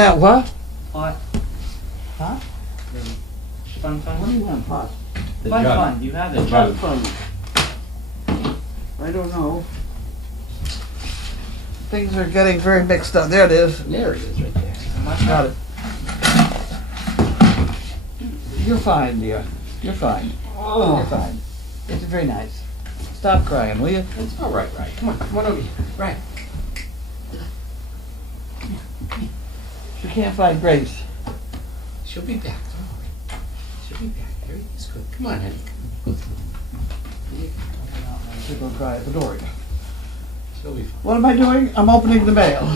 Now what? Pot. Huh? Fun. What do you want, pot? Fun. You have it. Fun. I don't know. Things are getting very mixed up. There it is. There it is right there. Got it. You're fine, dear. You're fine. Oh. You're fine. It's very nice. Stop crying, will you? It's all right, right. Come on over here. Right. You can't find Grace. She'll be back. Don't worry. She'll be back. Everything's good. Come on, honey. She'll go cry at the door again. She'll be fine. What am I doing? I'm opening the mail.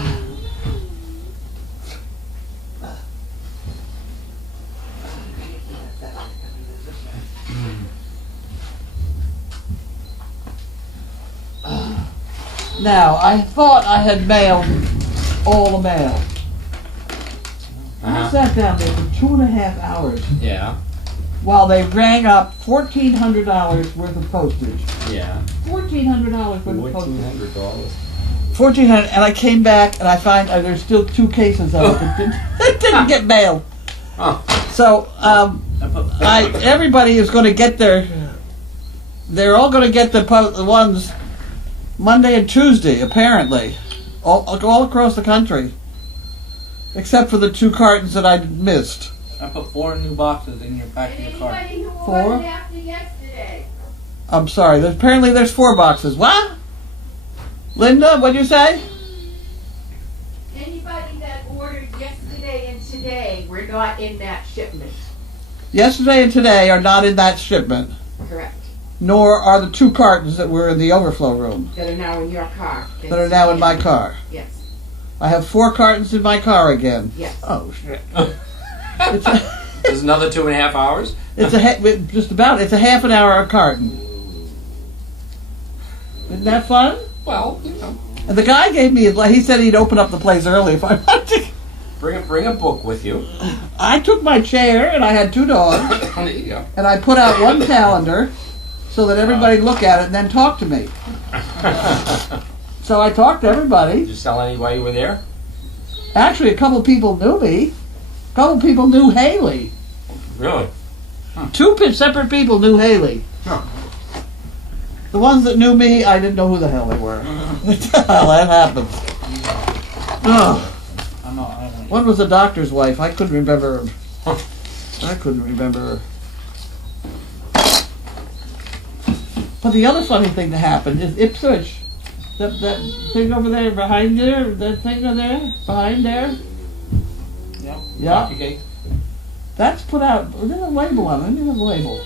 Now, I thought I had mailed all the mail. I sat down there for 2.5 hours Yeah. while they rang up $1,400 worth of postage. Yeah. $1,400 worth of postage. $1,400. 1,400, and I came back and I find there's still 2 cases of it that didn't get mailed. Oh. So everybody is going to get they're all going to get the ones Monday and Tuesday, apparently, all across the country, except for the 2 cartons that I missed. I put 4 new boxes in your back of your car. Anybody who 4? ordered after yesterday. I'm sorry. Apparently, there's 4 boxes. What? Linda, what'd you say? Anybody that ordered yesterday and today were not in that shipment. Yesterday and today are not in that shipment, Correct. nor are the 2 cartons that were in the overflow room That are now in your car. that are now in my car. Yes. I have 4 cartons in my car again. Yes. Oh shit! There's another 2.5 hours? It's a half an hour a carton. Isn't that fun? Well, you know. And the guy gave me he said he'd open up the place early if I wanted to. Bring a book with you. I took my chair and I had 2 dogs There you go. and I put out 1 calendar so that everybody look at it and then talk to me. So I talked to everybody. Did you tell anybody while you were there? Actually, a couple people knew me. A couple people knew Haley. Really? 2 separate people knew Haley. Huh. The ones that knew me, I didn't know who the hell they were. That happens. Oh. I'm not. I don't One was a doctor's wife. I couldn't remember her. I couldn't remember her. But the other funny thing that happened is Ipswich. That thing over there behind there, that thing over there, behind there. Yep. Yeah. Okay. That's put out, there's a label on it. Let me have a label.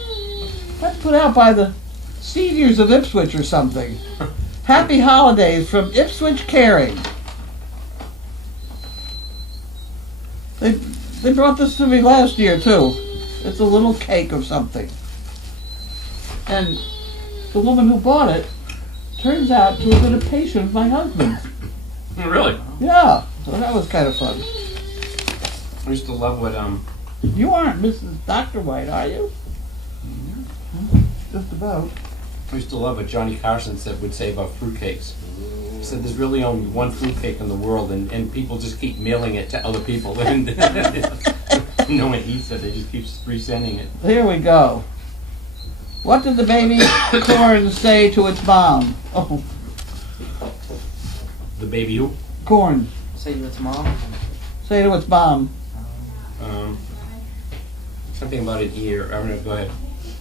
That's put out by the seniors of Ipswich or something. Happy holidays from Ipswich Caring. They brought this to me last year too. It's a little cake of something. And the woman who bought it turns out to have been a patient of my husband's. Really? Yeah, so that was kind of fun. I used to love what You aren't Mrs. Dr. White, are you? Just about. I used to love what Johnny Carson would say about fruitcakes. He said there's really only one fruitcake in the world, and people just keep mailing it to other people. And no one eats it; they just keep resending it. Here we go. What did the baby corn say to its mom? Oh, The baby who? corn. Say to its mom. Say to its mom. Something about an ear. I don't know. Go ahead.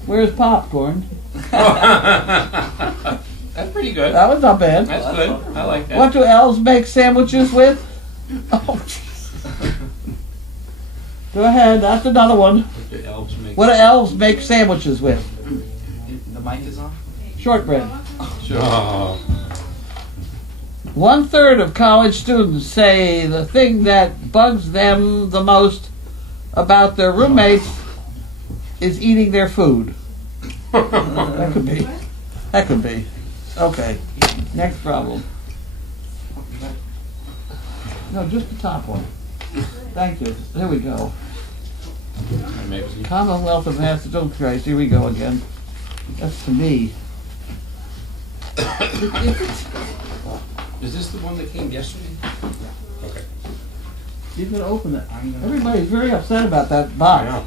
Where's popcorn? That's pretty good. That was not bad. That's good. I like that. What do elves make sandwiches with? Oh, go ahead. That's another one. What do elves make? What do elves make sandwiches with? The mic is on. Shortbread. Oh. 1/3 of college students say the thing that bugs them the most about their roommates is eating their food. That could be. That could be. Okay. Next problem. No, just the top one. Thank you. There we go. Commonwealth of Massachusetts. Christ, here we go again. That's to me. Is this the one that came yesterday? Okay. You can open it. I'm gonna. Everybody's very upset about that I box. know.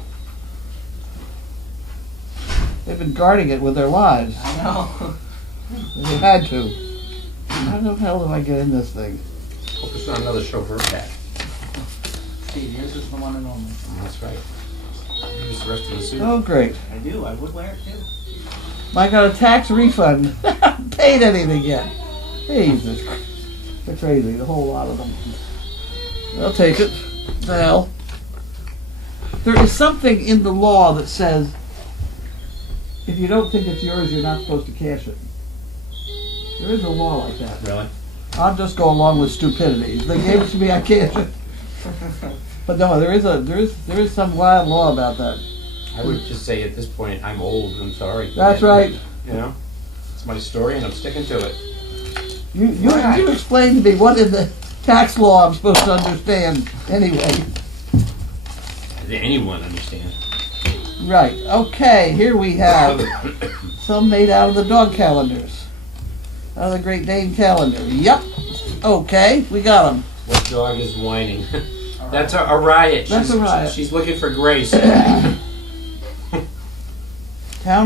They've been guarding it with their lives. I know. They had to. How the hell did I get in this thing? Hope it's not another chauffeur bag. Steve, yours is the one and only. That's right. Use the rest of the suit. Oh, great. I do. I would wear it too. I got a tax refund. Haven't paid anything yet. Jesus Christ. They're crazy, the whole lot of them. I'll take it. The hell. There is something in the law that says if you don't think it's yours, you're not supposed to cash it. There is a law like that. Really? I'll just go along with stupidity. If they gave it to me, I cash it. But no, there is some wild law about that. I would just say at this point, I'm old. I'm sorry. That's right. You know, it's my story, and I'm sticking to it. You explain to me what in the tax law I'm supposed to understand anyway. Does anyone understand? Right. Okay. Here we have some made out of the dog calendars. Out of the Great Dane calendar. Yep. Okay. We got them. What dog is whining? That's a riot. That's a riot. She's looking for grace. Town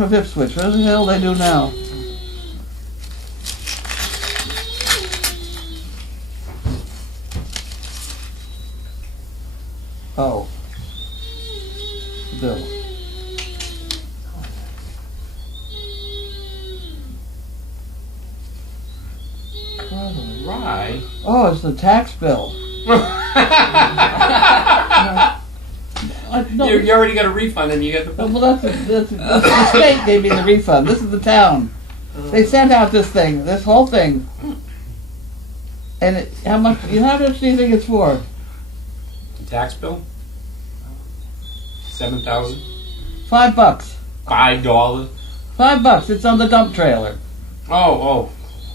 of Ipswich. What the hell they do now? Oh. Bill. Right. Oh, it's the tax bill. No, You already got a refund, and you got the. well, that's the state gave me the refund. This is the town. They sent out this thing, this whole thing. And how much do you think it's for? The tax bill? $7,000. $5. $5. $5. It's on the dump trailer. Oh.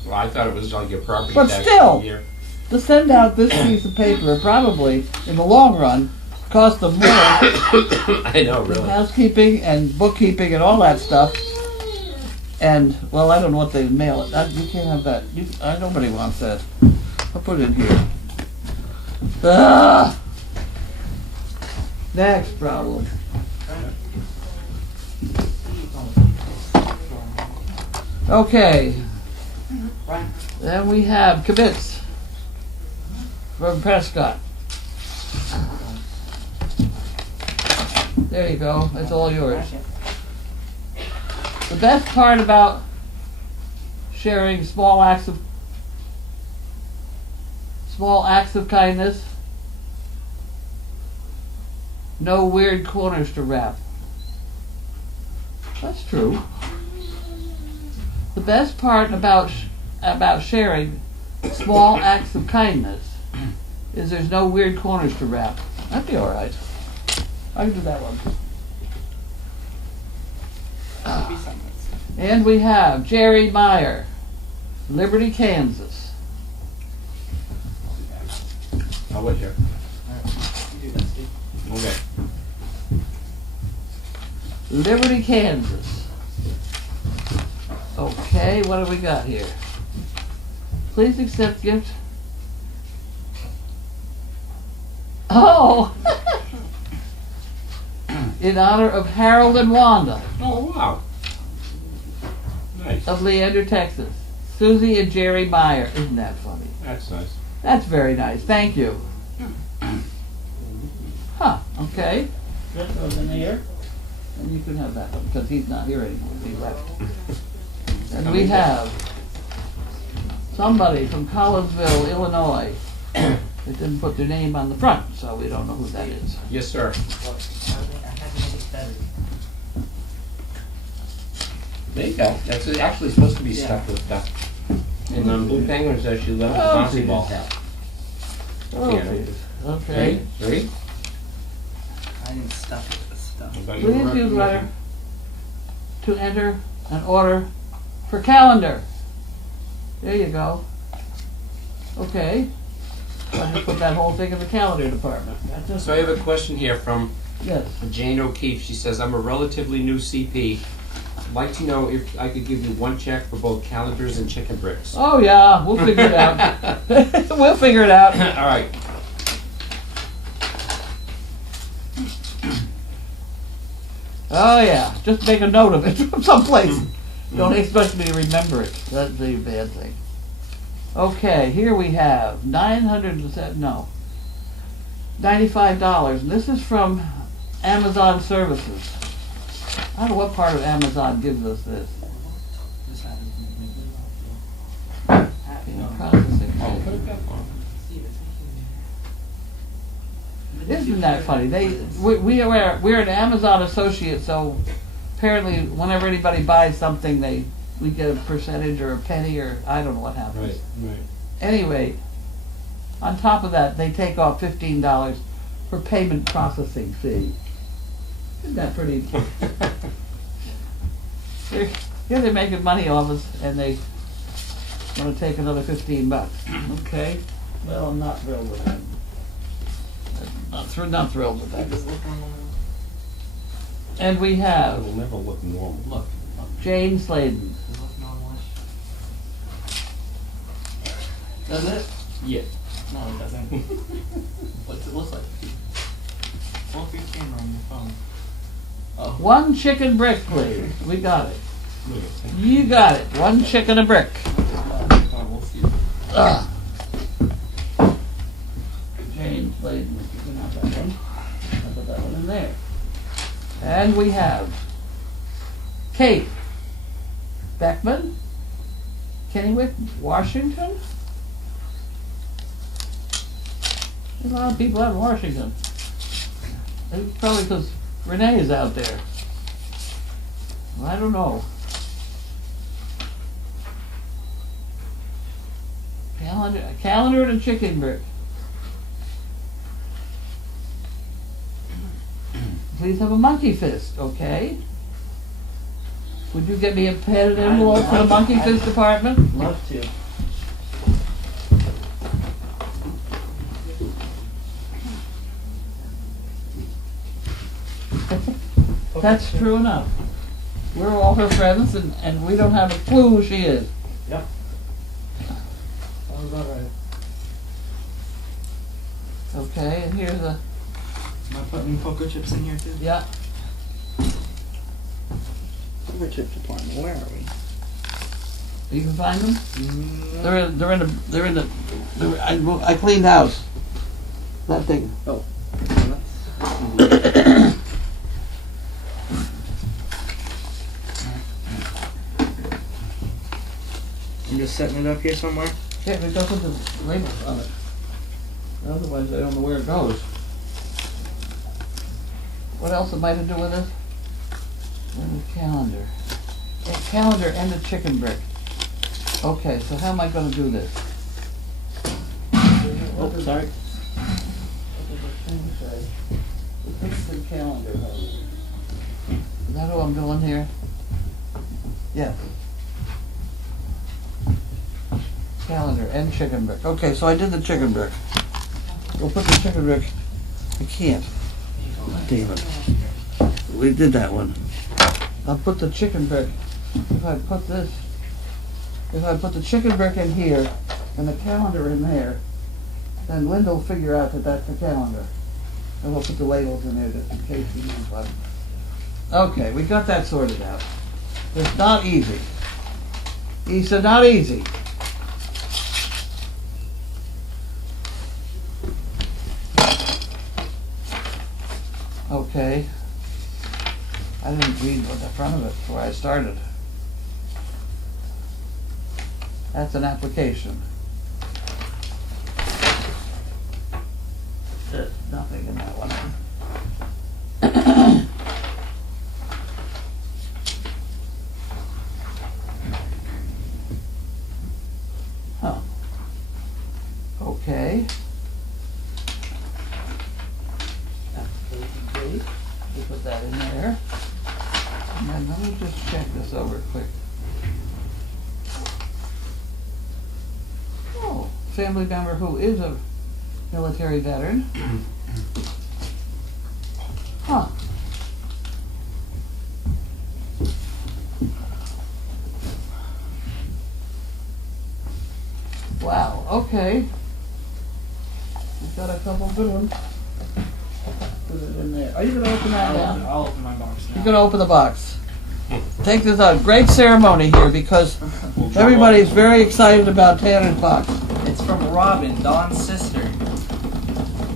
Well, I thought it was like your property But tax still. for the year. To send out this piece of paper probably, in the long run, cost them more I know, really. housekeeping and bookkeeping and all that stuff. And, well, I don't know what they mail it. You can't have that. Nobody wants that. I'll put it in here. Ah! Next problem. Okay. Then we have Kibitz from Prescott. There you go. That's all yours. The best part about sharing small acts of kindness, no weird corners to wrap. That's true. The best part about sharing small acts of kindness is there's no weird corners to wrap. That'd be all right. I can do that one. And we have Jerry Meyer, Liberty, Kansas. I'll wait here. You do that, Steve. Okay. Liberty, Kansas. Okay, what do we got here? Please accept gift. Oh! In honor of Harold and Wanda Oh, wow. Nice. of Leander, Texas. Susie and Jerry Meyer. Isn't that funny? That's nice. That's very nice. Thank you. Huh, okay. That goes in here. And you can have that one, because he's not here anymore. He left. And we have somebody from Collinsville, Illinois. They didn't put their name on the front, so we don't know who that is. Yes, sir. I had to make it better. There you go. That's actually supposed to be stuck with stuff. And Blue Penguins says she loves the Oh, bouncy ball geez. hat. Oh, Yeah. please. Okay. Ready? I didn't stuff it with stuff. About your Please use recognition. letter to enter an order for calendar. There you go. Okay. I just put that whole thing in the calendar department. That's just, So I have a question here from yes. Jane O'Keefe. She says, I'm a relatively new CP. I'd like to know if I could give you one check for both calendars and chicken bricks. Oh yeah, we'll figure it out. We'll figure it out. All right. Oh yeah, just make a note of it from someplace. Don't expect me to remember it. That'd be a bad thing. Okay, here we have $95, and this is from Amazon Services. I don't know what part of Amazon gives us this. This happens to me. Processing. Oh, put it back on. Isn't that funny? We're an Amazon associate, so apparently whenever anybody buys something, we get a percentage or a penny or I don't know what happens. Right. Anyway, on top of that, they take off $15 for payment processing fee. Isn't that pretty? They're making money off us, and they want to take another $15. Okay. Well, I'm not thrilled with that. Not thrilled with that. And we have It'll never look normal. Look. Jane Sladen. Does it look normal-ish? Does it? Yeah. No, it doesn't. What's it look like? Pull up your camera on your phone. Oh. One chicken brick, please. We got it. Look at that. You got it. One chicken a brick. We'll see. Ah. Jane Sladen. You can have that one. I'll put that one in there. And we have Kate Beckman, Kennewick, Washington. There's a lot of people out in Washington. It's probably because Renee is out there. Well, I don't know. Calendar and a chicken brick. Please have a monkey fist, okay? Would you get me a padded envelope for the monkey fist department? Love to. That's true enough. We're all her friends, and we don't have a clue who she is. Yep. Sounds about right. Okay, and here's a, Am I putting poker chips in here too? yeah. Poker chip department. Where are we? You can find them? I cleaned house. That thing. Oh. I'm just setting it up here somewhere. Yeah, we got put the labels on it. Otherwise, I don't know where it goes. What else am I to do with this? And the calendar. A calendar and a chicken brick. Okay, so how am I going to do this? Oh, sorry. What does the thing say? This is the calendar. Is that what I'm doing here? Yeah. Calendar and chicken brick. Okay, so I did the chicken brick. We'll put the chicken brick. I can't. Damn it. We did that one. I'll put the chicken brick. If I put the chicken brick in here and the calendar in there, then Linda will figure out that that's the calendar. And we'll put the labels in there just in case we need one. Okay, we got that sorted out. It's not easy. He said not easy. Okay. I didn't read what the front of it before I started. That's an application. There's nothing in that one. Huh. Okay. Application. We put that in there. And then let me just check this over quick. Oh, family member who is a military veteran. Huh. Wow, okay. We've got a couple good ones. Put it in there. Are you gonna open that now? I'll open my box now. You're gonna open the box. Take this out. Great ceremony here because everybody's very excited about Tanner's box. It's from Robin, Dawn's sister.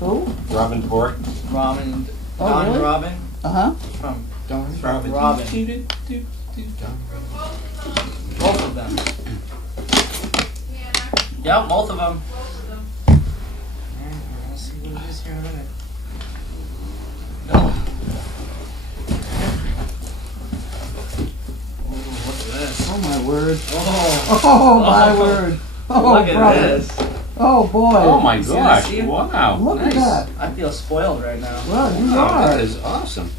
Who? Robin Bork. Robin, Oh, Dawn really? and Robin. Uh-huh. From Dawn's Robin. Robin. Both of them. Yep, both of them. Let's see what it is here in a minute. Oh, look at this. Oh my word. Oh, Oh my Oh. word. Oh, look at brother. this. Oh boy. Oh my See gosh! this? Wow! Look nice. at that. I feel spoiled right now. Well, you Oh, are. that is awesome.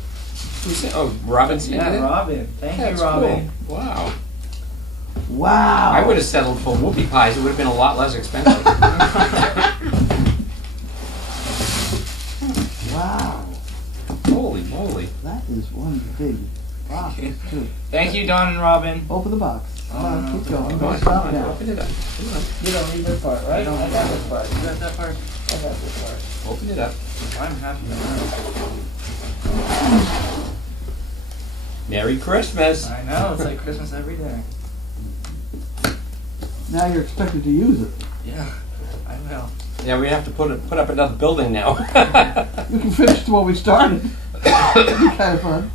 Who said? Oh, Robin sent Yeah, it? Robin. Thank That's you, Robin. cool. Wow. Wow. I would have settled for whoopie pies. It would have been a lot less expensive. Wow. Holy moly! That is one big box too. Thank you, Dawn and Robin. Open the box. Come on, keep going. Come Don't on, stop come on, now. open it up. Come on. You don't need this part, right? I got this part. You got that part? I got this part. Open it up. I'm happy with Merry Christmas. that. I know, it's like Christmas every day. Now you're expected to use it. Yeah, I will. Yeah, we have to put up another building now. We can finish what we started. It'd be kind of fun.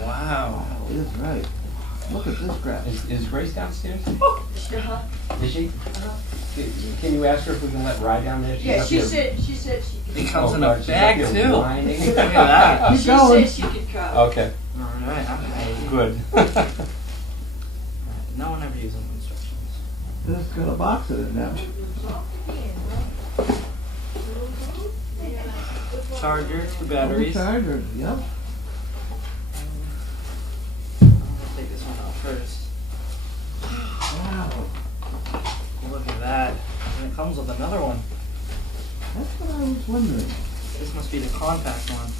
Wow. Oh, that's right. Look at this crap. Is Grace downstairs? Is she? Can you ask her if we can let Rye down there? She's Yeah, up she here. said she It comes Oh, in God, a she's bag up here too. whining. Look at that. Keep she going. said she could come. Okay, Alright, good. no one ever uses instructions. It's got a box in it now. Charger, two All the batteries. chargers, yep. I'm gonna take this one out first. Wow. Look at that. And it comes with another one. That's what I was wondering. This must be the compact one.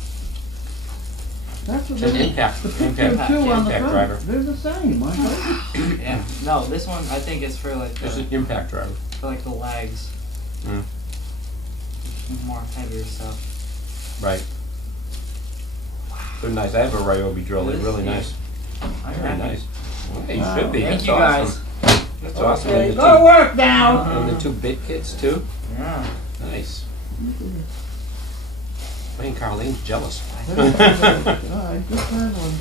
That's what It's an they impact. the picture Impact. two on the Impact front. driver. They're the same, aren't they? Yeah. No, this one I think is for like It's the, an impact driver. for like the legs. Mm. More heavier stuff. Right. They're nice. I have a Ryobi drill. They're really Yeah. nice. I'm Very happy. nice. Well, you Wow. should be. Thank That's you awesome. That's awesome. Okay, And the go to two, work now. and the two bit kits too. Yeah. Nice. I mean, Carlene's jealous. All right, just that one.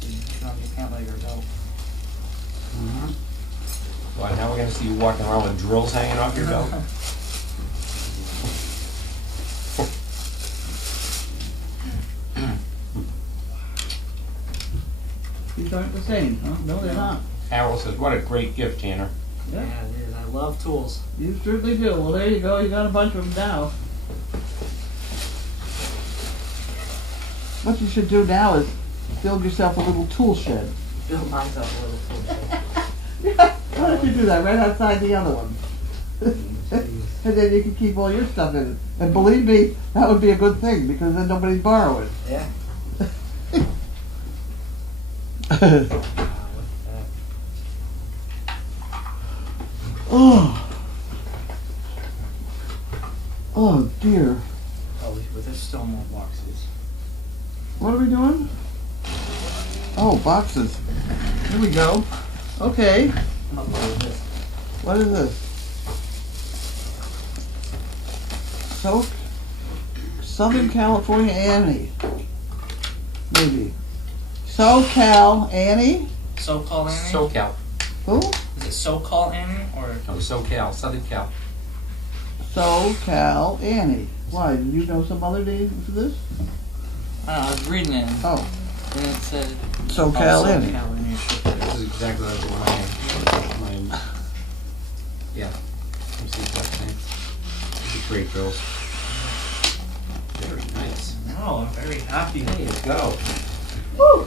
See, you can't let her go. Well, now we're gonna see you walking around with drills hanging off your belt. These aren't the same, huh? No, they're not. Harold says, "What a great gift, Tanner." Yeah. Yeah, it is. I love tools. You certainly do. Well, there you go. You got a bunch of them now. What you should do now is build yourself a little tool shed. Build myself a little tool. Why don't you do that right outside the other one? And then you can keep all your stuff in it. And believe me, that would be a good thing because then nobody's borrowing. Yeah. Oh. Oh dear. Oh, but there's still more boxes. What are we doing? Oh, boxes. Here we go. Okay. How about this? What is this? Southern California Annie. Maybe. SoCal Annie? So-called Annie? SoCal. Who? Is it so-called Annie or? Oh, SoCal. Southern Cal. SoCal Annie. Why? Did you know some other name for this? I was reading it Oh, and it said SoCal Annie. SoCal Annie. This is exactly like the one I have. Mine. Yeah. It's the exact same. These are great drills. Very nice. No, I'm very happy. There you go. Woo.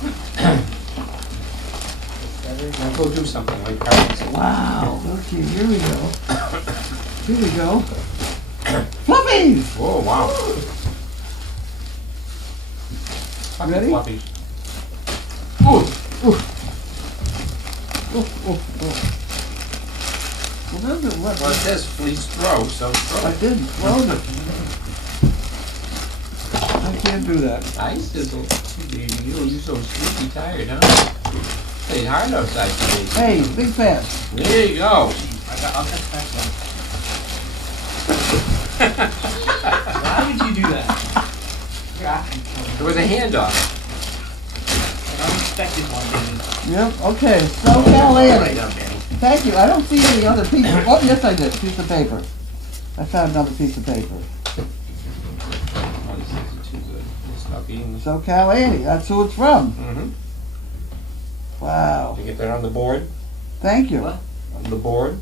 Now go do something like Carlene said. Wow. Okay, here we go. Here we go. Fluffies! Whoa, wow. Fucking Ready? Fluffy. Ooh, ooh. Ooh, ooh, ooh. doesn't look. Well, it says please throw, so I throw it. didn't float it. I can't do that. I sizzle. Baby, you're so sleepy tired, huh? It's hard outside today. Hey, big fan. There you go. I'll catch back one. Why would you do that? There was a handoff. An unexpected one, David. Yep, okay. SoCal Right Annie. down, Benny. Thank you. I don't see any other pieces. Oh, yes, I did. Piece of paper. I found another piece of paper. Oh, this isn't too good. I'll stop eating this. SoCal Annie. That's who it's from. Mm-hmm. Wow. Did you get that on the board? Thank you. What? On the board?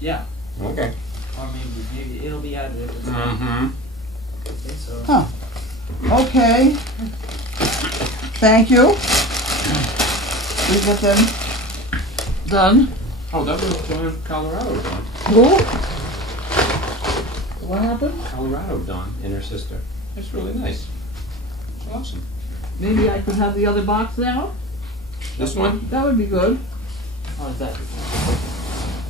Yeah. Okay. Or maybe it'll be added. Mm-hmm. I think so. Huh. Okay. Thank you. We get them done. Oh, that was Colorado Dawn. Who? What happened? Colorado Dawn and her sister. That's really nice. Awesome. Maybe I could have the other box now? This one? That would be good. Oh, is that?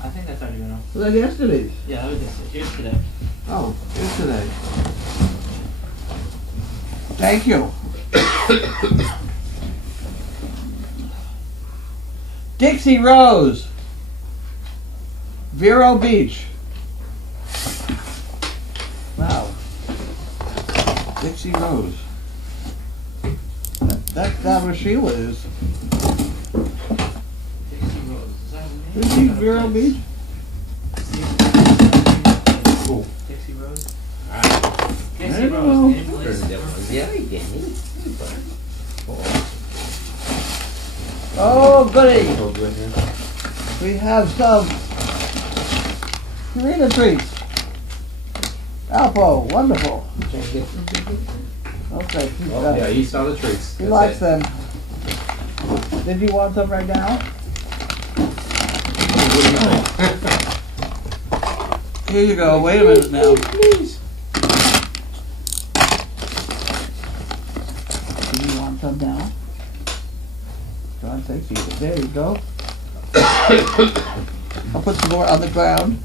I think that's already been off. Was that yesterday's? Yeah, that was yesterday. Here's today. Oh, yesterday. Thank you. Dixie Rose. Vero Beach. Wow. Dixie Rose. That's not where Sheila is. Dixie Rose. Is that her name? Is she Vero Beach? Cool. Dixie Rose? Alright. Dixie don't Rose. know. Name place. Yeah, you get me. Oh, goody. So good here. We have some Purina treats. Alpo, wonderful. Can't get Okay, he's Oh, got yeah, it. he saw the treats. He That's likes it. them. Did you want some right now? What do you think? Here you go. Wait a minute now. Please. Do you want some now? John takes you. There you go. I'll put some more on the ground.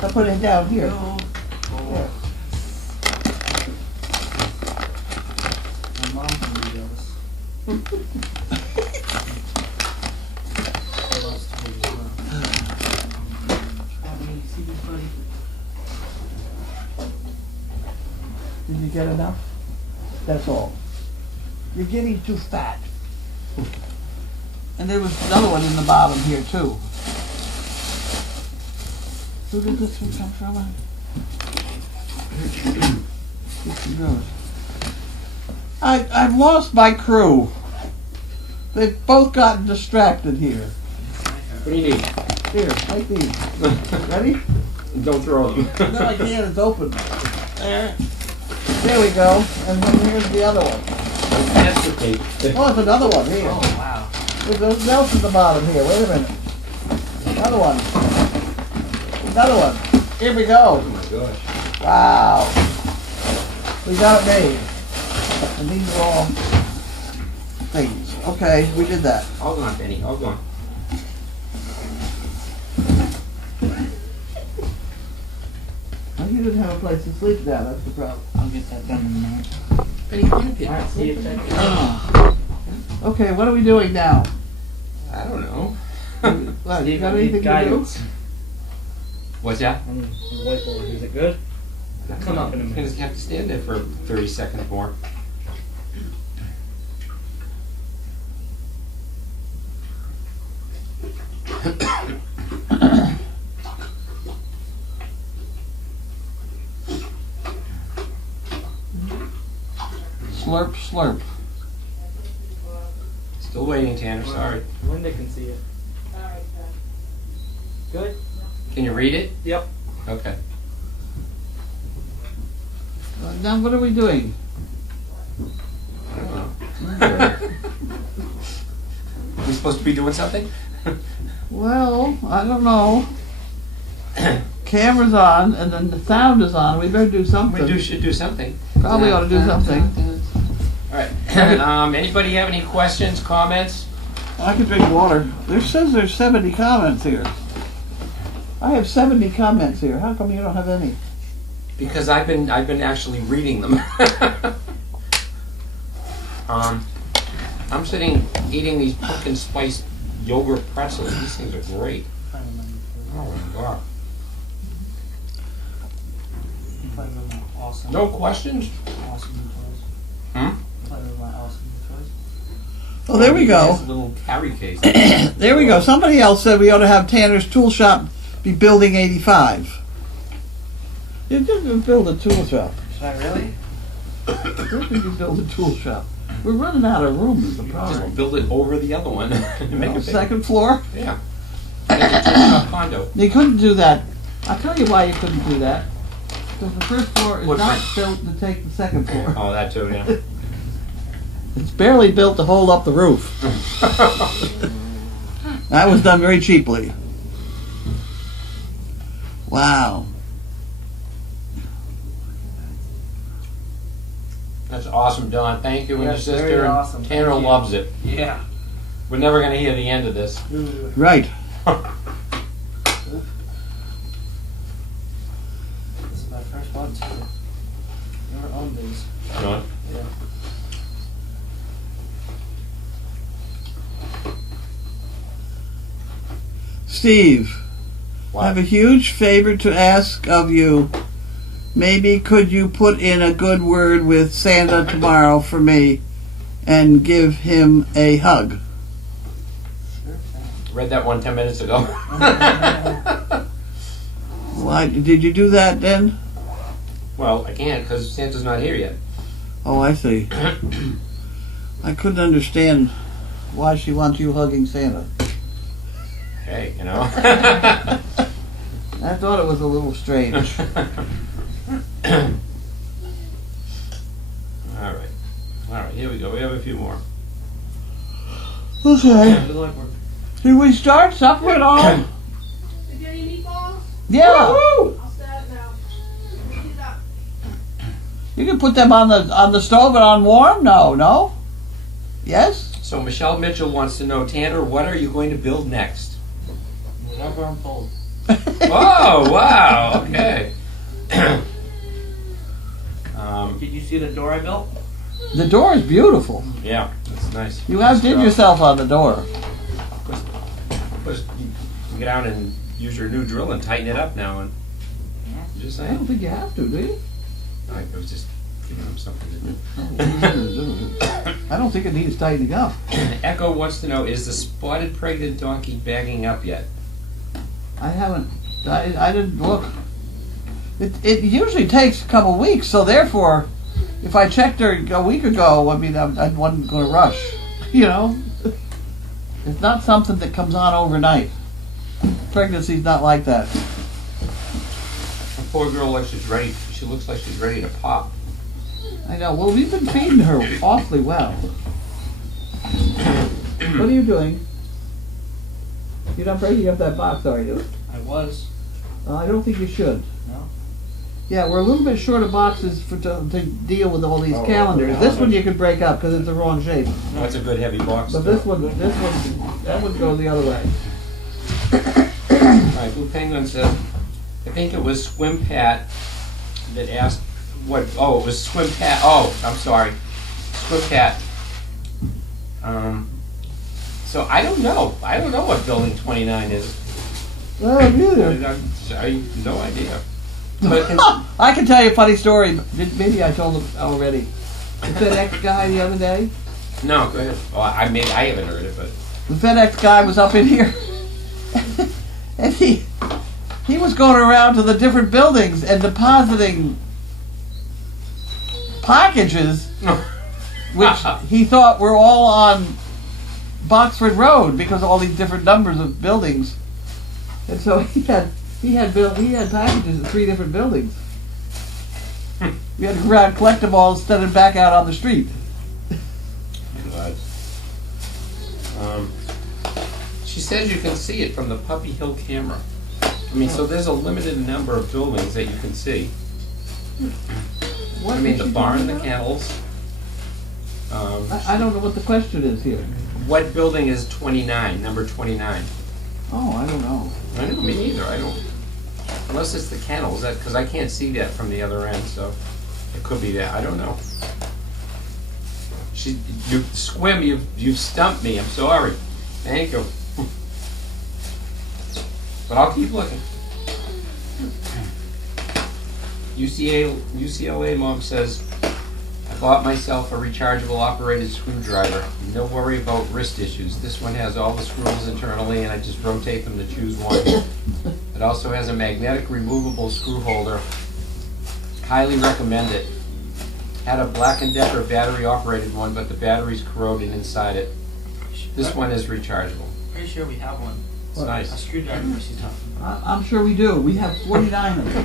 I'll put it down here. There. My mom's gonna be jealous. She loves to be as well. Carlene, see this, buddy? Did you get enough? That's all. You're getting too fat. And there was another one in the bottom here too. Who did this one come from? Dixie Rose. I've lost my crew. They've both gotten distracted here. What do you need? Here, take these. Ready? Don't throw them. No, I can't. It's open. There. There we go. And then here's the other one. That's the cake. Oh, it's another one here. Oh, wow. There's else at the bottom here. Wait a minute. Another one. Another one. Here we go. Oh my gosh. Wow. We got it made. And these are all things. Okay, we did that. Hold on, Benny. Hold on. Well, you didn't have a place to sleep now. That's the problem. I'll get that done in a minute. Benny, come here. Alright, see you. Check it. Ah. Okay, what are we doing now? I don't know. What, you Steve, got I need anything to do? guidance. What's that? I need some whiteboard. Is it good? Come up in a You minute. just have to stand there for 30 seconds more. Slurp, slurp. Still waiting, Tanner. Sorry. Linda can see it. Good? Can you read it? Yep. Okay. Now what are we doing? I don't know. We supposed to be doing something? Well, I don't know. Camera's on and then the sound is on. We better do something. Should do something. Probably ought to do something. All right. Anybody have any questions, comments? I could drink water. There says there's 70 comments here. I have 70 comments here. How come you don't have any? Because I've been actually reading them. I'm sitting eating these pumpkin spice yogurt pretzels. These things are great. Oh my god. Awesome. No questions? Awesome toys. Hmm? Play with my awesome toys. Oh, there we go. This little carry case. There we go. Somebody else said we ought to have Tanner's Tool Shop be Building 85. You just build a tool shop. Should I really? Where could you build a tool shop? We're running out of room is the problem. Just build it over the other one. Make it bigger. Second floor? Yeah. Make a two-shop condo. You couldn't do that. I'll tell you why you couldn't do that. Because the first floor is What's not that? built to take the second floor. Oh, that too, yeah. It's barely built to hold up the roof. That was done very cheaply. Wow. That's awesome, Don. Thank you and Yes, your very sister. awesome. Tanner Thank you. loves it. Yeah. We're never going to hear the end of this. Right. This is my first one too. Never owned these. Don? Yeah. Steve, I have a huge favor to ask of you. Maybe could you put in a good word with Santa tomorrow for me and give him a hug? Sure thing. Read that one 10 minutes ago. Why, did you do that then? Well, I can't because Santa's not here yet. Oh, I see. I couldn't understand why she wants you hugging Santa. Hey, you know. I thought it was a little strange. All right, here we go. We have a few more. Okay. Good luck, work. Did we start supper at all? Is there any meatballs? Yeah. I'll start now. Heat it up. You can put them on the stove and on warm? No? Yes? So Michelle Mitchell wants to know, Tanner, what are you going to build next? Whatever I'm told. Oh, wow. Okay. Did you see the door I built? The door is beautiful. Yeah, that's nice. You outdid yourself on the door. Just get out and use your new drill and tighten it up now. And just I don't saying. think you have to, do you? I was just giving him something to do. I don't think it needs tightening up. Echo wants to know, is the spotted pregnant donkey bagging up yet? I haven't. I didn't look. It usually takes a couple weeks, so therefore, if I checked her a week ago, I mean, I wasn't going to rush. You know, it's not something that comes on overnight. Pregnancy's not like that. The poor girl looks she's ready. She looks like she's ready to pop. I know. Well, we've been feeding her awfully well. What are you doing? You're not breaking up that box, are you? I was. I don't think you should. No? Yeah, we're a little bit short of boxes to deal with all these calendars. This one you could break up because it's the wrong shape. That's a good heavy box. But this one, that would go the other way. Alright, Blue Penguin said, I think it was Swim Pat that asked what, oh, it was Swim Pat, oh, I'm sorry. Swim Pat. So I don't know. I don't know what Building 29 is. Oh, neither. I have no idea. But I can tell you a funny story. Maybe I told him already. The FedEx guy the other day. no, go ahead. Well, I haven't heard it, but The FedEx guy was up in here, and he was going around to the different buildings and depositing packages, which he thought were all on Boxford Road because of all these different numbers of buildings. And so he had packages in 3 different buildings. We had to go around, collect them all, send them back out on the street. God. She says you can see it from the Puppy Hill camera. I mean, so there's a limited number of buildings that you can see. What I mean, did the she do barn, the now? kennels. I don't know what the question is here. What building is 29, number 29? Oh, I don't know. I know, me neither. I don't. Unless it's the kennels, that because I can't see that from the other end, so it could be that. I don't know. Squim, you've stumped me. I'm sorry. Thank you. But I'll keep looking. UCLA mom says, I bought myself a rechargeable operated screwdriver. No worry about wrist issues. This one has all the screws internally and I just rotate them to choose one. It also has a magnetic removable screw holder. Highly recommend it. Had a Black & Decker battery operated one, but the battery's corroded inside it. This one is rechargeable. Pretty sure we have one. It's A nice. screwdriver she's talking about. I'm sure we do. We have 49 of them.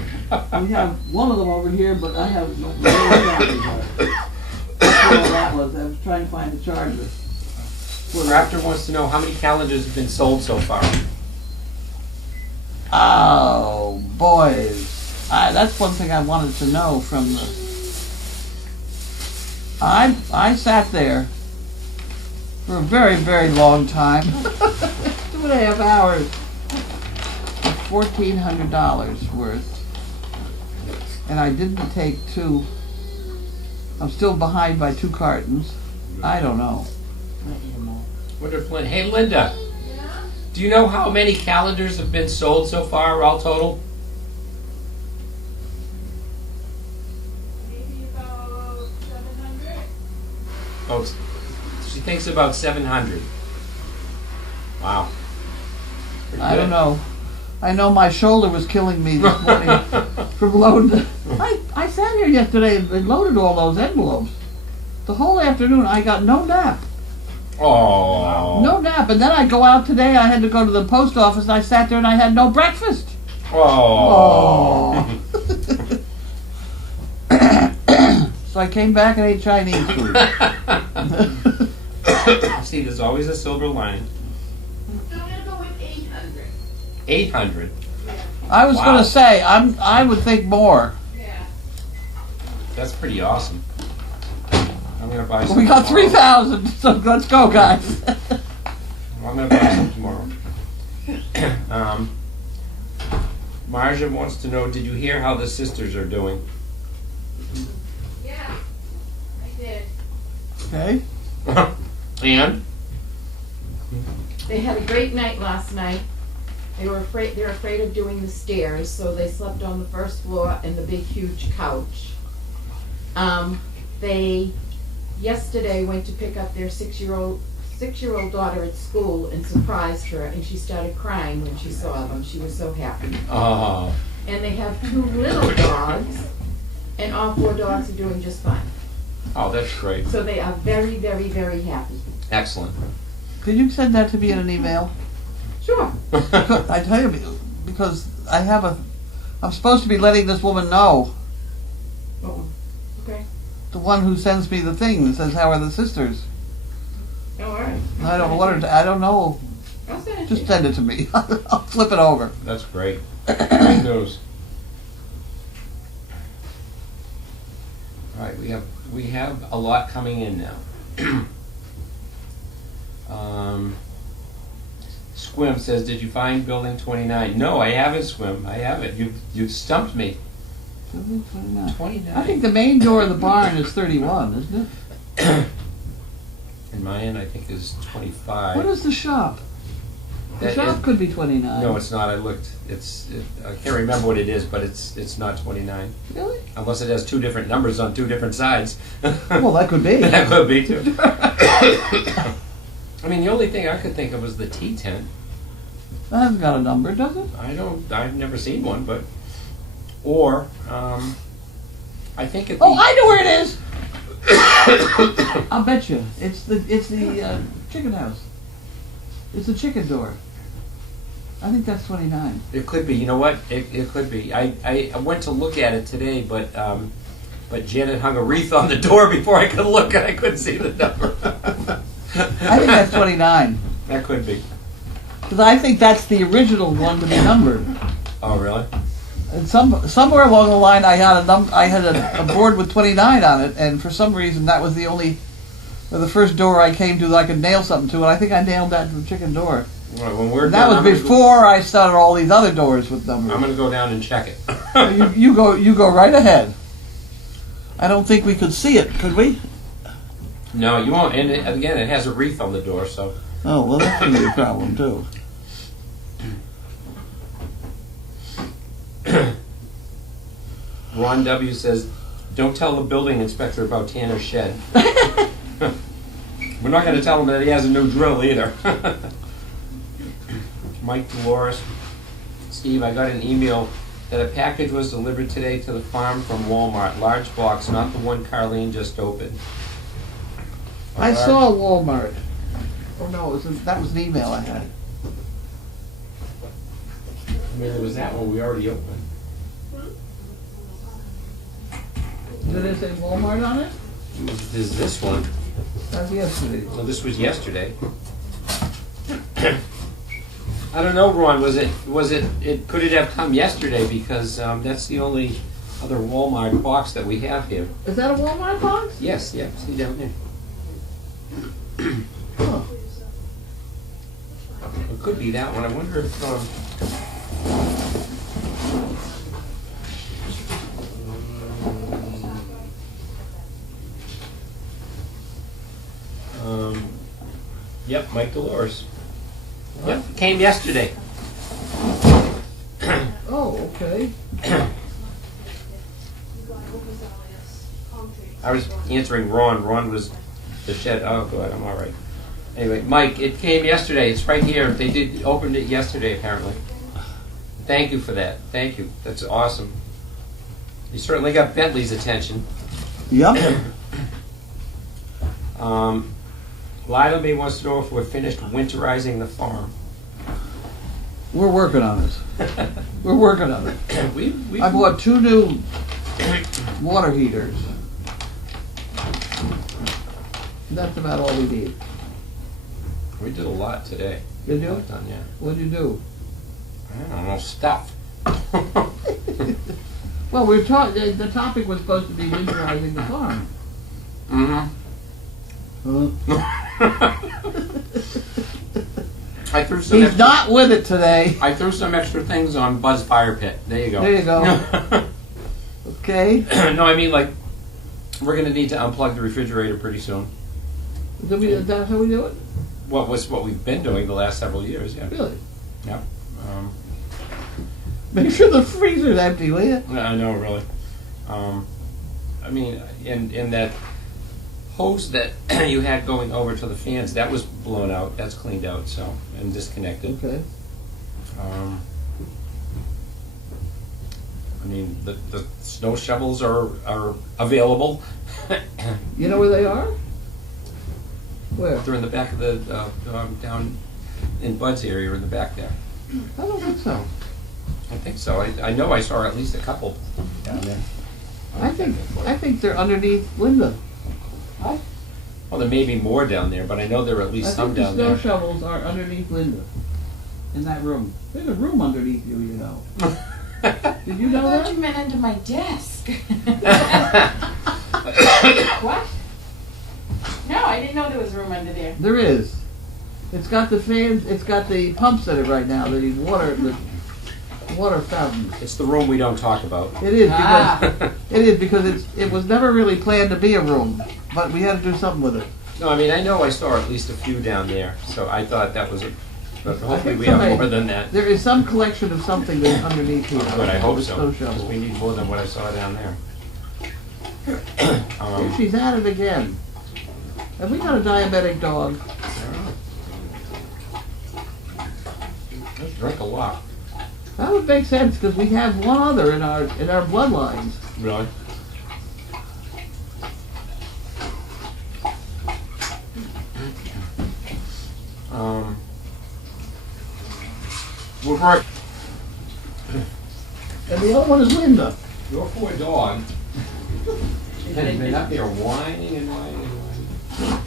We have one of them over here, but I have no That's what all that was. I was trying to find the charger. Raptor wants to know how many calendars have been sold so far. Oh, boys. That's one thing I wanted to know from the... I sat there for a very, very long time. 2.5 hours. $1,400 worth. And I didn't take two. I'm still behind by 2 cartons. I don't know. I'm gonna eat them all. Wonder if hey, Linda. Do you know how many calendars have been sold so far, all total? Maybe about 700. Oh, she thinks about 700. Wow. Pretty I good. don't know. I know my shoulder was killing me this morning from loading. I sat here yesterday and loaded all those envelopes. The whole afternoon I got no nap. Oh. No nap. And then I go out today, I had to go to the post office and I sat there and I had no breakfast. Oh. So I came back and ate Chinese food. See, there's always a silver lining. So I'm gonna go with 800. 800. I was Wow. going to say, I would think more. Yeah. That's pretty awesome. I'm gonna buy some. We got tomorrow. 3,000, so let's go, guys. I'm gonna buy some tomorrow. Marja wants to know, did you hear how the sisters are doing? Yeah. I did. Okay. And? They had a great night last night. They're afraid of doing the stairs, so they slept on the first floor in the big, huge couch. They yesterday went to pick up their six-year-old daughter at school and surprised her, and she started crying when she saw them. She was so happy. Oh. And they have 2 little dogs, and all 4 dogs are doing just fine. Oh, that's great. So they are very, very, very happy. Excellent. Could you send that to me in an email? Sure. I tell you, because I'm supposed to be letting this woman know. Oh, okay. The one who sends me the thing that says, how are the sisters? All right. I don't know what I don't know. I'll send it to Just you. send it to me. I'll flip it over. That's great. Great news. All right, we have a lot coming in now. Squim says, did you find building 29? No, I haven't, Squim. I haven't. You've stumped me. 29. 29. I think the main door of the barn is 31, isn't it? And my end, I think, is 25. What is the shop? The That shop is- could be 29. No, it's not. I looked. I can't remember what it is, but it's not 29. Really? Unless it has 2 different numbers on 2 different sides. Well, that could be. That could be too. I mean, the only thing I could think of was the T tent. That hasn't got a number, does it? I've never seen one, but, or, I think at the. Oh, I know where it is! I'll bet you. It's the chicken house. It's the chicken door. I think that's 29. It could be. You know what? It could be. I went to look at it today, but Janet hung a wreath on the door before I could look, and I couldn't see the number. I think that's 29. That could be. Because I think that's the original one to be numbered. Oh, really? And somewhere along the line, I had a board with 29 on it, and for some reason that was the first door I came to that I could nail something to, and I think I nailed that to the chicken door. When we're That done, was I'm gonna go- before I started all these other doors with numbers. I'm gonna go down and check it. You go right ahead. I don't think we could see it, could we? No, you won't. And again, it has a wreath on the door, so. Oh, well, that's gonna be a problem too. Ron W. says, don't tell the building inspector about Tanner's shed. We're not gonna tell him that he has a new drill either. Mike Dolores, Steve, I got an email that a package was delivered today to the farm from Walmart, large box, not the one Carlene just opened. I saw Walmart. Oh no, that was an email I had. I mean, there was that one we already opened. Did it say Walmart on it? There's this one. That's yesterday. Well, this was yesterday. I don't know, Ron, could it have come yesterday, because that's the only other Walmart box that we have here. Is that a Walmart box? Yes, yeah, see down there. Oh. It could be that one. I wonder if yep, Mike Dolores. Yep, came yesterday. Oh, okay. I was answering Ron. Ron was the shed. Oh, good. I'm all right. Anyway, Mike, it came yesterday. It's right here. They opened it yesterday, apparently. Thank you for that. Thank you. That's awesome. You certainly got Bentley's attention. Yep. Lila May wants to know if we're finished winterizing the farm. We're working on it. We're working on it. we I bought 2 new water heaters. That's about all we need. We did a lot today. Did you? Done, yeah. What'd you do? I don't know, stuff. Well, the topic was supposed to be winterizing the farm. Mm-hmm. I threw some. He's not with it today. I threw some extra things on Buzz Fire Pit. There you go. There you go. Okay. No, I mean, like, we're going to need to unplug the refrigerator pretty soon. Is that how we do it? What we've been doing the last several years, yeah. Really? Yeah. Make sure the freezer's empty, will you? I know, really. I mean, in that hose that you had going over to the fans, that was blown out. That's cleaned out, so, and disconnected. Okay. I mean, the snow shovels are available. You know where they are? Where? They're in the back of the down in Bud's area, in the back there. I don't think so. I think so. I know I saw at least a couple down there. I think they're underneath Linda. Well, there may be more down there, but I know there are at least some down the there. snow shovels are underneath Linda. In that room. There's a room underneath you, you know. Did you know I thought that? you meant under my desk. What? No, I didn't know there was room under there. There is. It's got the fans, it's got the pumps in it right now, the water fountains. It's the room we don't talk about. It is because it was never really planned to be a room, but we had to do something with it. No, I mean, I know I saw at least a few down there, so I thought that was but hopefully think we have somebody- more than that. There is some collection of something that's underneath here. But I hope so, Snow because shovel. we need more than what I saw down there. Here she's at it again. Have we got a diabetic dog? Let's drink a lot. That would make sense because we have one other in our bloodlines. Really? We're right. And the other one is Linda. Your poor dog has been up there whining and whining and whining.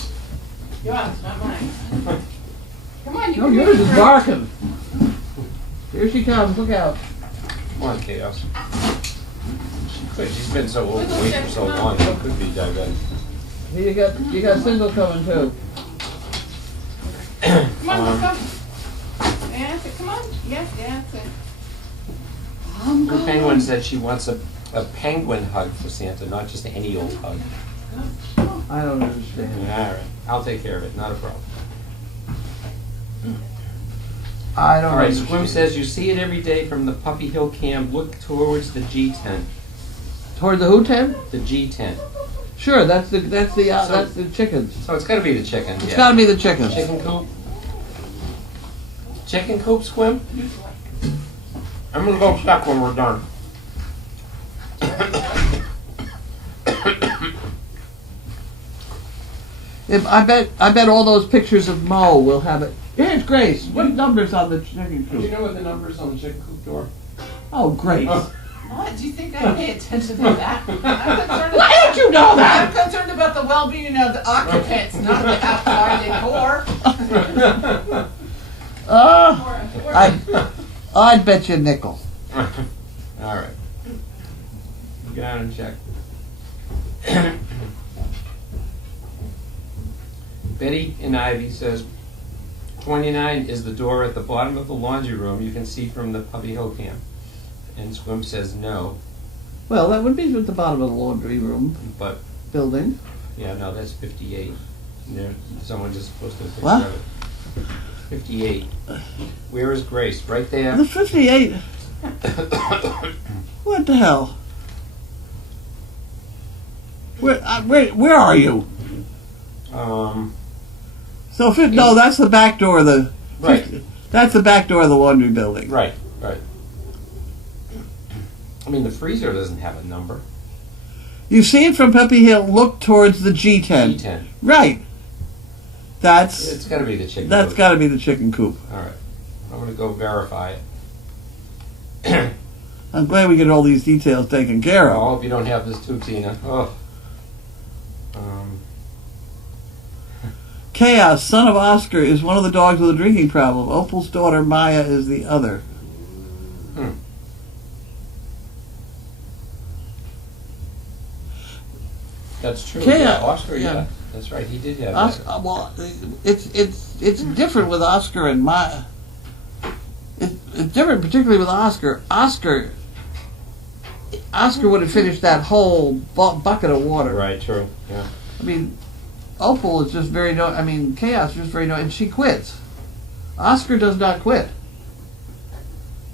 Yours, not mine. Come on, you No, can yours make is it barking. Here she comes. Look out. Come on, Chaos. She's been so overweight for so long, she could be diabetic. Here you got single coming too. Come on, let's go. come on. Yes, that's it. The penguin said she wants a penguin hug for Santa, not just any old hug. I don't understand. All right, I'll take care of it, not a problem. I don't All right, understand. Squim says you see it every day from the Puppy Hill camp. Look towards the G tent. Toward the who tent? The G tent. Sure, that's the chickens. So it's got to be the chicken. It's yeah. got to be the chickens. Chicken coop. Chicken coop, Squim. I'm gonna go check when we're done. I bet all those pictures of Mo will have it. Here's Grace. What number's on the chicken Do you coop? know what the number is on the chicken coop door? Oh, Grace. What? Do you think I pay attention to that? I'm concerned Why don't you know I'm that? concerned about the well-being of the occupants, not the outside decor. I'd bet you a nickel. All right. Get out and check. Betty and Ivy says 29 is the door at the bottom of the laundry room you can see from the Puppy Hill camp. And Squim says no, Well, that would be at the bottom of the laundry room but building. yeah, no, that's 58. And someone just posted a picture What? of it. 58. Where is Grace? Right there. The 58. What the hell? Where are you? So no, that's the back door of the. Right. That's the back door of the laundry building. Right. I mean, the freezer doesn't have a number. You see it from Puppy Hill. Look towards the G10. G10. Right. It's got to be the chicken. That's coop. got to be the chicken coop. All right. I'm going to go verify it. I'm glad we get all these details taken care I of. hope you don't have this too, Tina. Oh. Chaos, son of Oscar, is one of the dogs with a drinking problem. Opal's daughter, Maya, is the other. That's true. Chaos. Yeah, Oscar, Yeah. yeah. That's right. He did have Oscar, that. well, it's different with Oscar and Maya. It's different, particularly with Oscar. Oscar would have finished that whole bucket of water. Right, true. Yeah. I mean, Opal is just very Chaos is just very and she quits. Oscar does not quit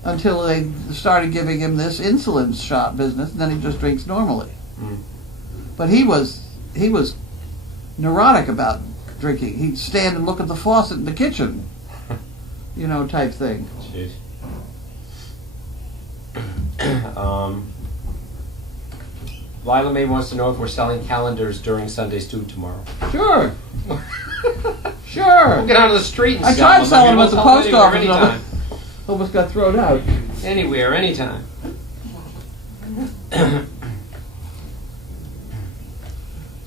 until they started giving him this insulin shot business, and then he just drinks normally. Mm. But he was neurotic about drinking. He'd stand and look at the faucet in the kitchen, type thing. Jeez. Lila Mae wants to know if we're selling calendars during Sunday Stew tomorrow. Sure. Sure. We'll get out of the street and I sell tried them. selling them We'll at the sell them post anywhere, office. anytime. Almost got thrown out. Anywhere, anytime.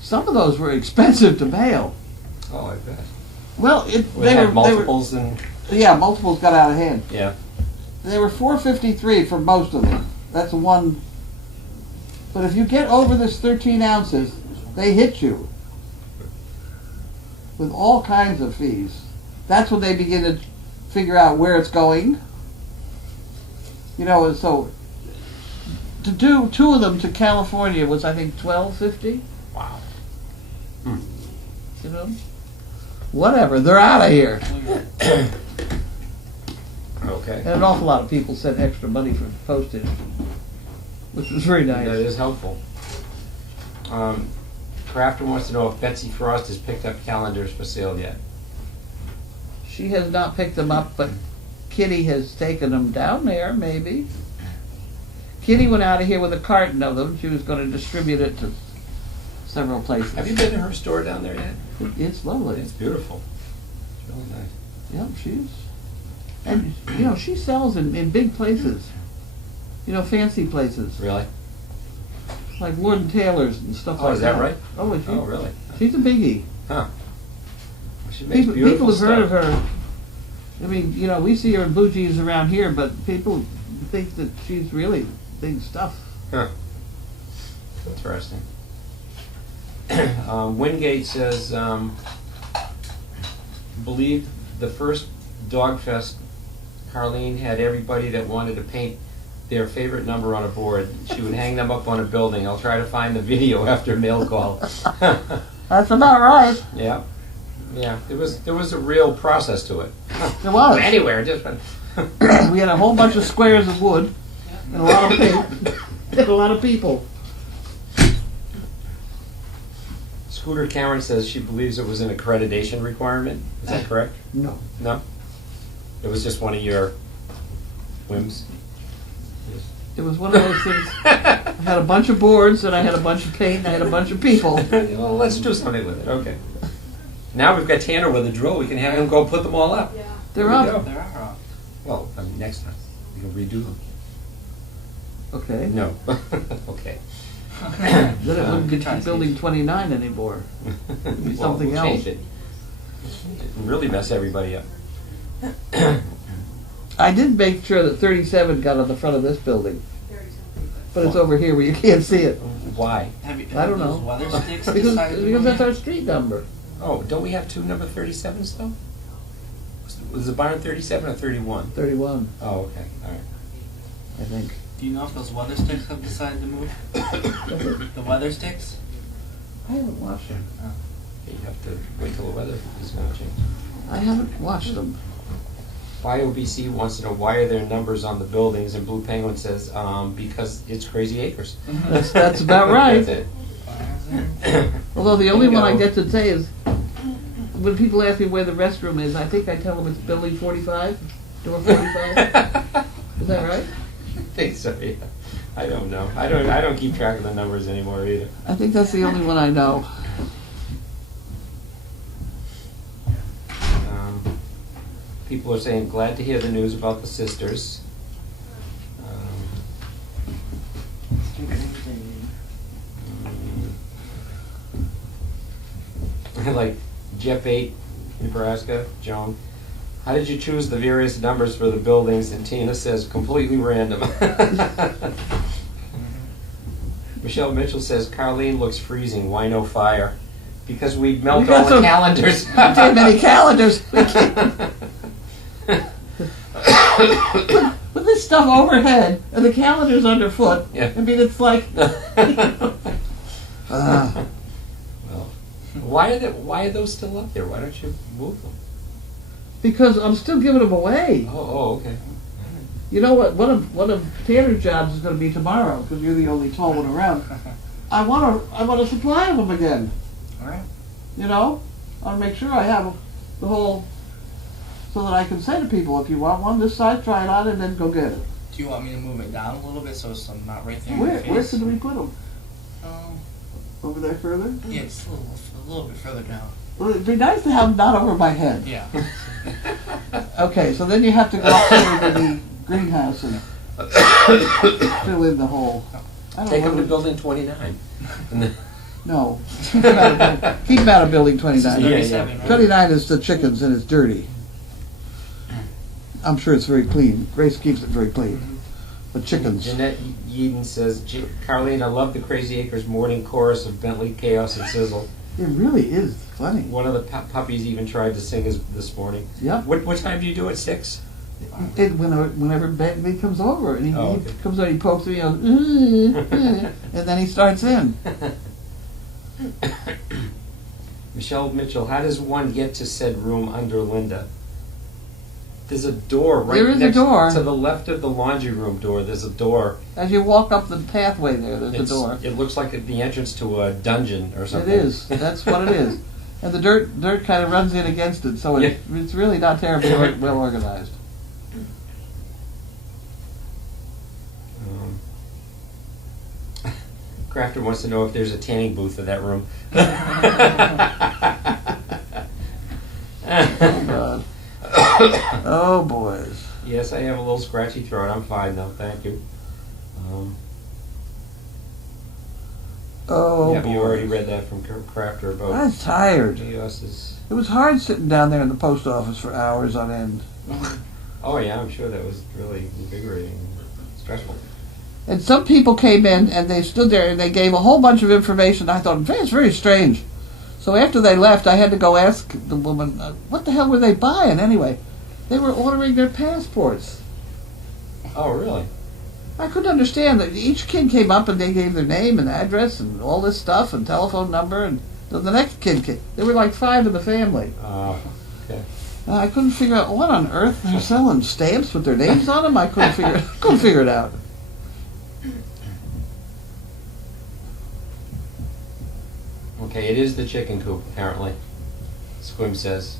Some of those were expensive to mail. Oh, I bet. Well, We had multiples and yeah, multiples got out of hand. yeah. They were $4.53 for most of them. That's one. But if you get over this 13 ounces, they hit you with all kinds of fees. That's when they begin to figure out where it's going. And so to do two of them to California was, I think, $12.50. Wow. Whatever. They're out of here. Okay. And an awful lot of people sent extra money for postage, which was very nice. That is helpful. Crafter wants to know if Betsy Frost has picked up calendars for sale yet. She has not picked them up, but Kitty has taken them down there, maybe. Kitty went out of here with a carton of them. She was going to distribute it to several places. Have you been to her store down there yet? It's lovely. It's beautiful. It's really nice. Yep, and she sells in big places. Fancy places. Really? Like Lord and Taylor's and stuff like that. Oh, is that right? Oh, Oh, really? she's a biggie. Huh. She makes People beautiful have stuff. heard of her. I mean, we see her in blue jeans around here, but people think that she's really big stuff. Huh. Interesting. Wingate says, believe the first Dog Fest Carlene had everybody that wanted to paint their favorite number on a board. She would hang them up on a building. I'll try to find the video after mail call. That's about right. Yeah. Yeah, there was a real process to it. There was. Anywhere, just We had a whole bunch of squares of wood and a lot of paint and a lot of people. Scooter Cameron says she believes it was an accreditation requirement. Is that correct? No. No? It was just one of your whims? It was one of those things. I had a bunch of boards and I had a bunch of paint and I had a bunch of people. Well, let's do something with it. Okay. Now we've got Tanner with a drill. We can have him go put them all up. Yeah. They're There we up. go. There are up. Well, I mean, next time we can redo them. Okay. No. Okay. Then it wouldn't be Good try, building Steve. 29 anymore. It'd be Well, something we'll else. change it. It'll really mess everybody up. I did make sure that 37 got on the front of this building, but it's over here where you can't see it. Why? I don't those know. weather sticks because decided to because go that's in? our street number. Oh, don't we have two number 37s though? Was the barn 37 or 31? 31, Oh, okay. All right. I think. Do you know if those weather sticks have decided to move? The weather sticks? I haven't watched them. You have to wait till the weather is going to change. I haven't watched them. YOBC wants to know why are there numbers on the buildings, and Blue Penguin says because it's Crazy Acres. That's about right. That's it. Although the only one I Bingo. get to say is, when people ask me where the restroom is, I think I tell them it's building 45, door 45. Is that right? I think so, yeah. I don't know. I don't keep track of the numbers anymore either. I think that's the only one I know. People are saying glad to hear the news about the sisters. Like Jeff 8, Nebraska, Joan. How did you choose the various numbers for the buildings? And Tina says completely random. Michelle Mitchell says Carlene looks freezing. Why no fire? Because we'd melt We got all the some- calendars. Too many calendars. Put this stuff overhead and the calendar's underfoot. Yeah. I mean, it's like. Well, why are those still up there? Why don't you move them? Because I'm still giving them away. Oh, okay. You know what? One of Tanner's jobs is going to be tomorrow because you're the only tall one around. I want a supply of them again. All right. You know, I want to make sure I have the whole, so that I can say to people, if you want one this size, try it on, and then go get it. Do you want me to move it down a little bit so it's not right there in Where your face? where should we put them? Um, Over there further? yeah, just a little bit further down. Well, it'd be nice to have them not over my head. Yeah. Okay, so then you have to go up there to the greenhouse and fill in the hole. I don't Take them know. to building 29. And then- No. Keep them out of building 29. Yeah, 37, right? 29 is the chickens and it's dirty. I'm sure it's very clean. Grace keeps it very clean. But chickens. Jeanette Yeadon says, Carlene, I love the Crazy Acres morning chorus of Bentley, Chaos, and Sizzle. It really is funny. One of the puppies even tried to sing this morning. Yep. What time do you do it? 6? Whenever Bentley comes over and he Okay. comes over, he pokes me, and then he starts in. Michelle Mitchell, how does one get to said room under Linda? There's a door right There is a next door. to the left of the laundry room door. There's a door. As you walk up the pathway there's a door. It looks like the entrance to a dungeon or It something. is. That's what it is. And the dirt kind of runs in against it, so it's really not terribly well organized. Crafter wants to know if there's a tanning booth in that room. Oh, God. Oh, boys. Yes, I have a little scratchy throat. I'm fine though, thank you. Oh, yeah, boys. you already read that from Crafter about I was tired. chaos is. It was hard sitting down there in the post office for hours on end. Oh yeah, I'm sure that was really invigorating, and stressful. And some people came in and they stood there and they gave a whole bunch of information. I thought, it's very strange. So after they left, I had to go ask the woman, what the hell were they buying anyway? They were ordering their passports. Oh, really? I couldn't understand that each kid came up and they gave their name and address and all this stuff and telephone number, and the next kid came. There were like 5 in the family. Okay. I couldn't figure out what on earth they're selling stamps with their names on them. I couldn't figure it out. Okay, it is the chicken coop, apparently. Squim says.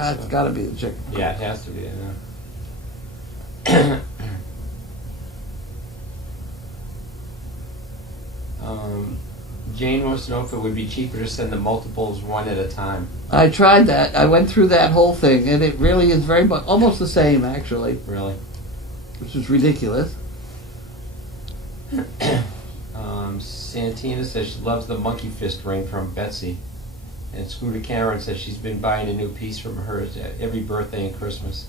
It's got to be the chicken. Yeah, it has to be, yeah. Jane wants to know if it would be cheaper to send the multiples one at a time. I tried that. I went through that whole thing, and it really is very much almost the same, actually, Really? which is ridiculous. Santina says she loves the monkey fist ring from Betsy. And Scooter Karen says she's been buying a new piece from hers every birthday and Christmas.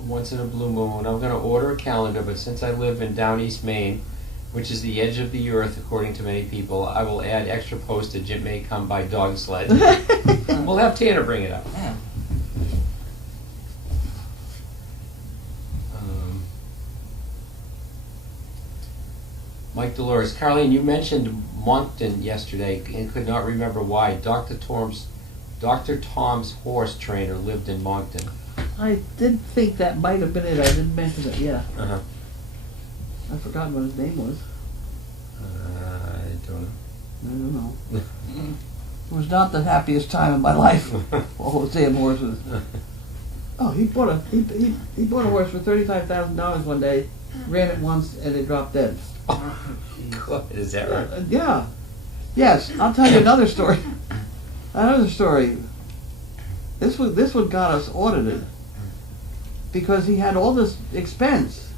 Once in a blue moon, I'm going to order a calendar, but since I live in Down East Maine, which is the edge of the earth according to many people, I will add extra postage. It may come by dog sled. We'll have Tanner bring it up. Yeah. Mike Dolores. Carlene, you mentioned Moncton yesterday and could not remember why. Dr. Tom's horse trainer lived in Moncton. I did think that might have been it. I didn't mention it. Yeah, Uh-huh. I forgot what his name was. I don't know. I don't know. It was not the happiest time of my life. All those damn horses. Oh, he bought a horse for $35,000 one day, ran it once, and it dropped dead. God, is that right? Yeah. Yes, I'll tell you another story. Another story. This one got us audited because he had all this expense,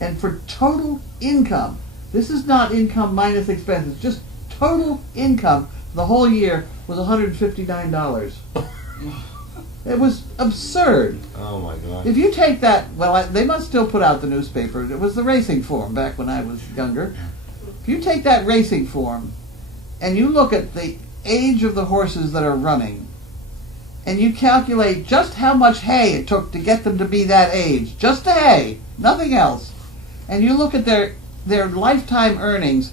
and for total income, this is not income minus expenses, just total income the whole year was $159. It was absurd. Oh my God. If you take that, well, they must still put out the newspaper. It was the racing form back when I was younger. If you take that racing form and you look at the age of the horses that are running, and you calculate just how much hay it took to get them to be that age, just the hay, nothing else, and you look at their lifetime earnings,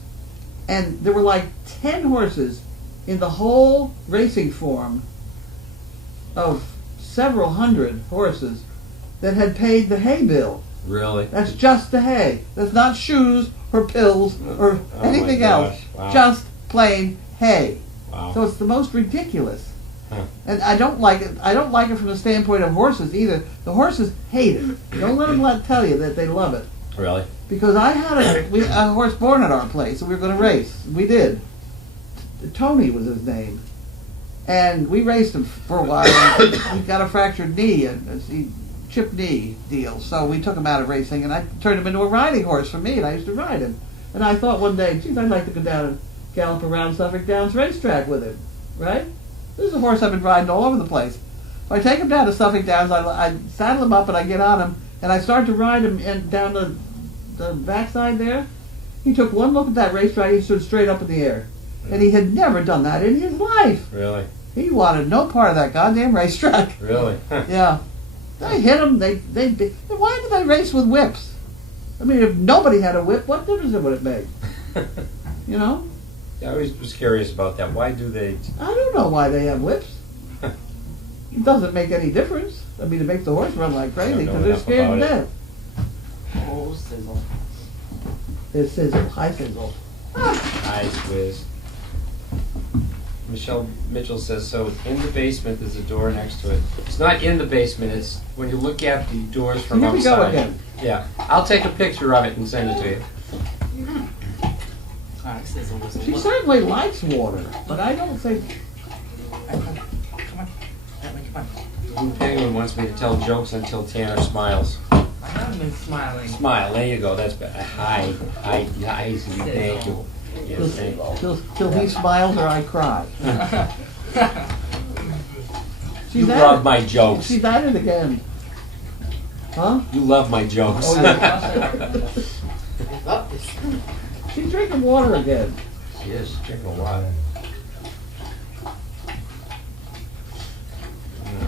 and there were like 10 horses in the whole racing form of several hundred horses that had paid the hay bill. Really? That's just the hay. That's not shoes or pills or Oh my anything else. gosh. Wow. Just plain hay. Wow. So it's the most ridiculous. Huh. And I don't like it. I don't like it from the standpoint of horses either. The horses hate it. Don't let them tell you that they love it. Really? Because I had a horse born at our place, and we were going to race. We did. Tony was his name. And we raced him for a while. And he got a fractured knee, a chipped knee deal. So we took him out of racing, and I turned him into a riding horse for me, and I used to ride him. And I thought one day, geez, I'd like to go down and gallop around Suffolk Downs racetrack with him, right? This is a horse I've been riding all over the place. So I take him down to Suffolk Downs, I saddle him up, and I get on him, and I start to ride him down the backside there. He took one look at that racetrack, he stood straight up in the air. And he had never done that in his life. Really? He wanted no part of that goddamn racetrack. Really? Yeah. They hit him, why did they race with whips? I mean, if nobody had a whip, what difference would it make? You know? Yeah, I always was curious about that. Why do they? I don't know why they have whips. It doesn't make any difference. I mean, it makes the horse run like crazy I don't know because they're enough scared to about death. Oh, sizzle. It's sizzle, high sizzle. Eyes whiz. Michelle Mitchell says, so in the basement there's a door next to it. It's not in the basement, it's when you look at the doors from Here we go outside. again. Yeah. I'll take a picture of it and send it to you. Alright, sizzle, whistle. She certainly likes water, but I don't think... Come on. Edwin, come on. Blue Penguin wants me to tell jokes until Tanner smiles. I haven't been smiling. Smile, there you go, that's better. Hi, thank you. Yes, thank you. Till he smiles or I cry. You love my jokes. She's at it again. Huh? You love my jokes. Oh, yeah. She's drinking water again. She is drinking water.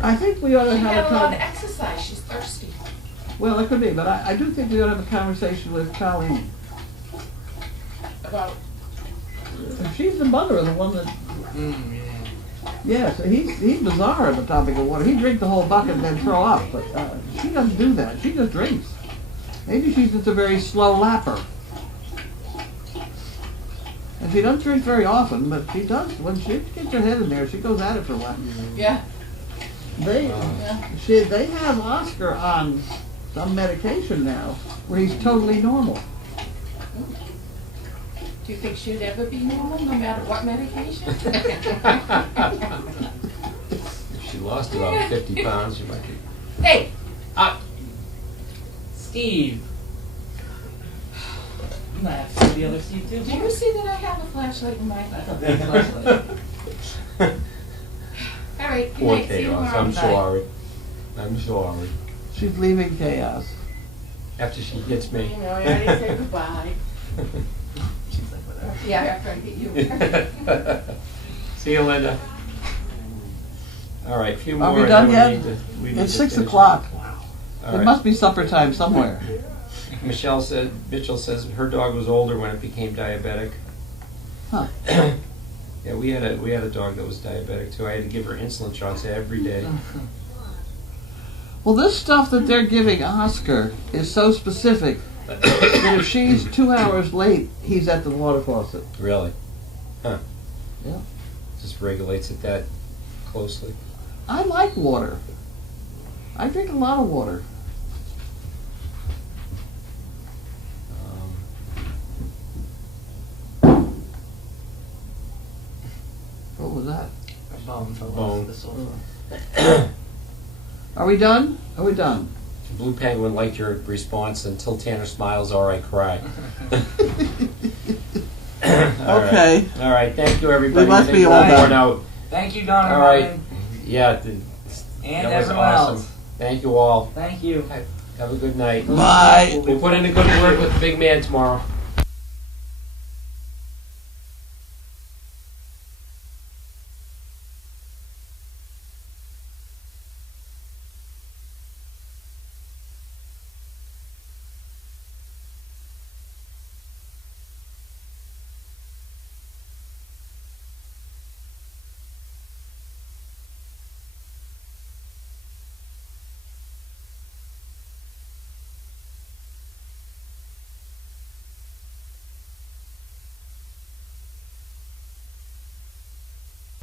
I think we ought to She had have a lot of a exercise, she's thirsty. well, it could be, but I do think we ought to have a conversation with Carlene. About, She's the mother of the one that. Yeah, so he's bizarre on the topic of water. He drink the whole bucket and then throw up, but she doesn't do that. She just drinks. Maybe she's just a very slow lapper. And she doesn't drink very often, but she does. When she gets her head in there, she goes at it for a while. yeah, They have Oscar on some medication now where he's totally normal. do you think she'd ever be normal, no matter what medication? If she lost about 50 pounds, she might be. Hey, Steve. I'm gonna have to see the other Steve too. do you see that I have a flashlight in my? I thought that was flashlight. All right, good Poor night, see you chaos. tomorrow. I'm sorry. I'm sorry. She's leaving chaos. After she gets me. You know, I already said goodbye. She's like, whatever. Yeah, after I get you. See you, Linda. All right, a few more. Are we and done then yet? we need It's to 6 finish. o'clock. All It right. must be supper time somewhere. Mitchell says her dog was older when it became diabetic. Huh. Yeah, we had a dog that was diabetic too. I had to give her insulin shots every day. Well, this stuff that they're giving Oscar is so specific that if she's 2 hours late, he's at the water faucet. Really? Huh. Yeah. Just regulates it that closely. I like water. I drink a lot of water. What was that? A bone fell Bone. off the sofa. Are we done? Are we done? Blue Penguin liked your response. Until Tanner smiles or I cry. Okay. All right. Thank you, everybody. We must Thank be you all for done. pouring out. Thank you, Don and All right. Ryan. Yeah. And that was everyone awesome. else. Thank you all. Thank you. Have a good night. Bye. We'll put in a good word with the big man tomorrow.